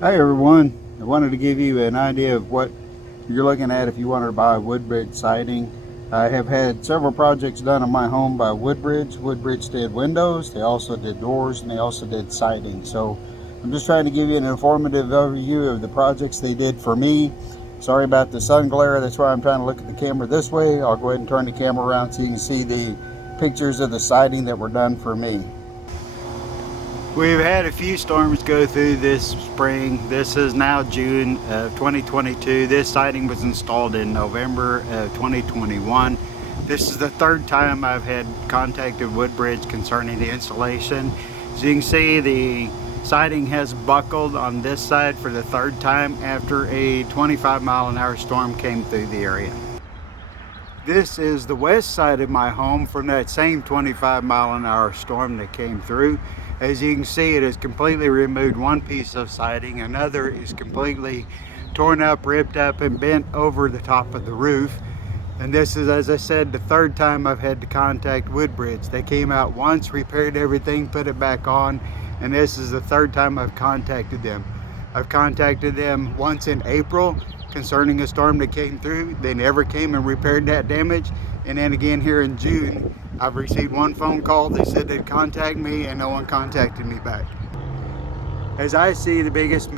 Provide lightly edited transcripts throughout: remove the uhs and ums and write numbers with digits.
Hi everyone, I wanted to give you an idea of what you're looking at if you wanted to buy Woodbridge siding. I have had several projects done on my home by Woodbridge. Woodbridge did windows, they also did doors, and they also did siding. So I'm just trying to give you an informative overview of the projects they did for me. Sorry about the sun glare, that's why I'm trying to look at the camera this way. I'll go ahead and turn the camera around so you can see the pictures of the siding that were done for me. We've had a few storms go through this spring. This is now June of 2022. This siding was installed in November of 2021. This is the third time I've had contacted Woodbridge concerning the installation. As you can see, the siding has buckled on this side for the third time after a 25-mile-an-hour storm came through the area. This is the west side of my home from that same 25-mile-an-hour storm that came through. As you can see, it has completely removed one piece of siding. Another is completely torn up, ripped up, and bent over the top of the roof. And this is, as I said, the third time I've had to contact Woodbridge. They came out once, repaired everything, put it back on, and this is the third time I've contacted them. I've contacted them once in April concerning a storm that came through. They never came and repaired that damage. And then again here in June, I've received one phone call. They said they'd contact me and no one contacted me back. As I see, the biggest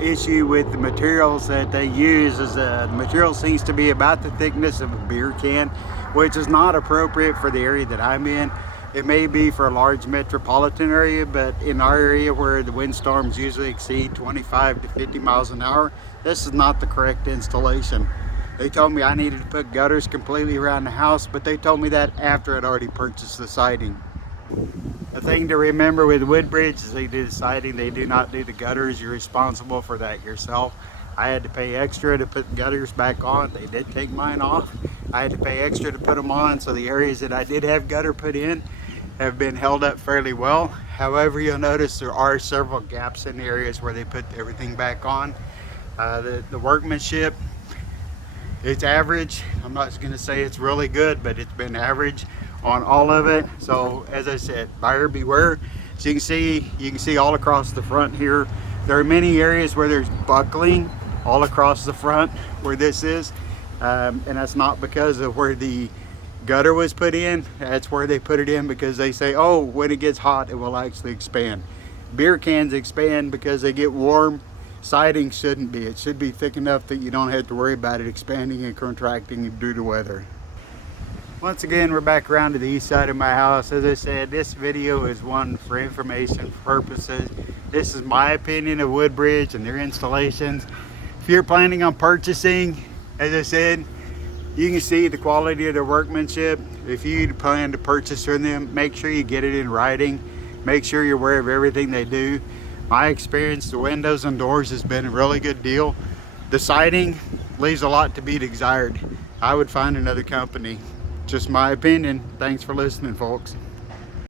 issue with the materials that they use is the material seems to be about the thickness of a beer can, which is not appropriate for the area that I'm in. It may be for a large metropolitan area, but in our area where the windstorms usually exceed 25 to 50 miles an hour, this is not the correct installation. They told me I needed to put gutters completely around the house, but they told me that after I'd already purchased the siding. The thing to remember with Woodbridge is they do the siding, they do not do the gutters. You're responsible for that yourself. I had to pay extra to put the gutters back on. They did take mine off. I had to pay extra to put them on, so the areas that I did have gutter put in have been held up fairly well. However, you'll notice there are several gaps in the areas where they put everything back on. The workmanship, it's average. I'm not going to say it's really good, but it's been average on all of it. So as I said, buyer beware. As you can see all across the front here, there are many areas where there's buckling all across the front where this is, and that's not because of where the gutter was put in. That's where they put it in because they say, oh, when it gets hot it will actually expand. Beer cans expand because they get warm. Siding shouldn't be. It should be thick enough that you don't have to worry about it expanding and contracting due to weather. Once again, we're back around to the east side of my house. As I said, this video is one for information purposes. This is my opinion of Woodbridge and their installations. If you're planning on purchasing, as I said, you can see the quality of their workmanship. If you plan to purchase from them, make sure you get it in writing. Make sure you're aware of everything they do. My experience, the windows and doors has been a really good deal. The siding leaves a lot to be desired. I would find another company. Just my opinion. Thanks for listening, folks.